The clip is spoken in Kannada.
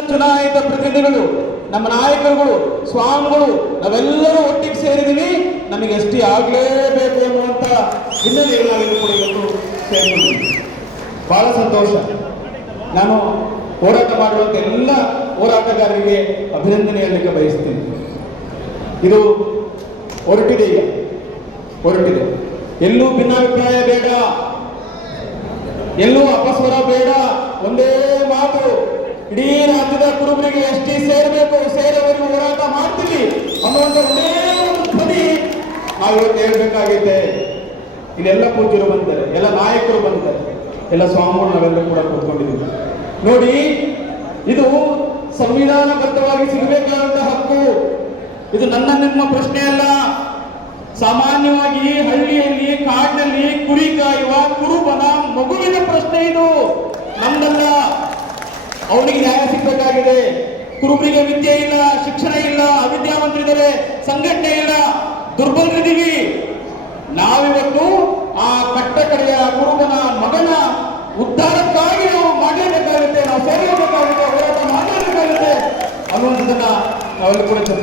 ಚುನಾಯಿತ ಪ್ರತಿನಿಧಿಗಳು, ನಮ್ಮ ನಾಯಕರುಗಳು, ಸ್ವಾಮಿಗಳು, ನಾವೆಲ್ಲರೂ ಒಟ್ಟಿಗೆ ಸೇರಿದೀವಿ ನಮಗೆ ಎಸ್ ಟಿ ಆಗಲೇಬೇಕು ಅನ್ನುವಂತ ಹಿನ್ನೆಲೆಯಲ್ಲಿ ನಾವು ಕೂಡ ಬಹಳ ಸಂತೋಷ. ನಾನು ಹೋರಾಟ ಮಾಡುವಂತ ಎಲ್ಲ ಹೋರಾಟಗಾರರಿಗೆ ಅಭಿನಂದನೆ ಹೇಳಲಿಕ್ಕೆ ಬಯಸ್ತೀನಿ. ಇದು ಹೊರಟಿದೆ ಈಗ. ಹೊರಟಿದೆ. ಎಲ್ಲೂ ಭಿನ್ನಾಭಿಪ್ರಾಯ ಬೇಡ. ಎಲ್ಲೂ ಅಪಸ್ವರ ಬೇಡ. ಇಡೀ ರಾಜ್ಯದ ಕುರುಬರಿಗೆ ಎಷ್ಟಿ ಸೇರಬೇಕು? ಸೇರವರೆಗೂ ಹೋರಾಟ ಮಾಡ್ತೀವಿ. ಅನ್ನುವಂಥ ಒಂದೇ ಧ್ವನಿ. ನಾವು ಇವತ್ತು ಹೇಳ್ಬೇಕಾಗಿದೆ ಇಲ್ಲೆಲ್ಲ ಪೂಜ್ಯರು ಬಂದಿದ್ದಾರೆ. ಎಲ್ಲ ನಾಯಕರು ಬಂದಿದ್ದಾರೆ. ಎಲ್ಲ ಸ್ವಾಮಿಗಳು ನಾವೆಲ್ಲ ಕೂಡ ಕೂತ್ಕೊಂಡಿದ್ದೀವಿ. ನೋಡಿ, ಇದು ಸಂವಿಧಾನಬದ್ಧವಾಗಿ ಸಿಗಬೇಕಾದಂತ ಹಕ್ಕು. ಇದು ನನ್ನ ನಿಮ್ಮ ಪ್ರಶ್ನೆ ಅಲ್ಲ. ಸಾಮಾನ್ಯವಾಗಿ ಹಳ್ಳಿಯಲ್ಲಿ, ಕಾಡಿನಲ್ಲಿ ಕುರಿ ಕಾಯುವ ಕುರುಬನ ಮಗುವಿನ ಪ್ರಶ್ನೆ ಇದು. ಅವನಿಗೆ ನ್ಯಾಯ ಸಿಗಬೇಕಾಗಿದೆ. ಕುರುಬರಿಗೆ ವಿದ್ಯೆ ಇಲ್ಲ, ಶಿಕ್ಷಣ ಇಲ್ಲ, ಅವಿದ್ಯಾವಂತರಿದ್ದಾರೆ, ಸಂಘಟನೆ ಇಲ್ಲ, ದುರ್ಬಲರಿದ್ದೀವಿ. ನಾವಿವತ್ತು ಆ ಕಟ್ಟಕಡೆಯ ಕುರುಬನ ಮಗನ ಉದ್ಧಾರಕ್ಕಾಗಿ ನಾವು ಮಾಡಲೇಬೇಕಾಗುತ್ತೆ ನಾವು ಸೇರಬೇಕಾಗುತ್ತೆ ಹೋರಾಟ ಮಾಡಲೇಬೇಕಾಗುತ್ತೆ ಅನ್ನುವಂಥದ್ದನ್ನ ನಾವೆಲ್ಲ ಕೂಡ ಚರ್ಚೆ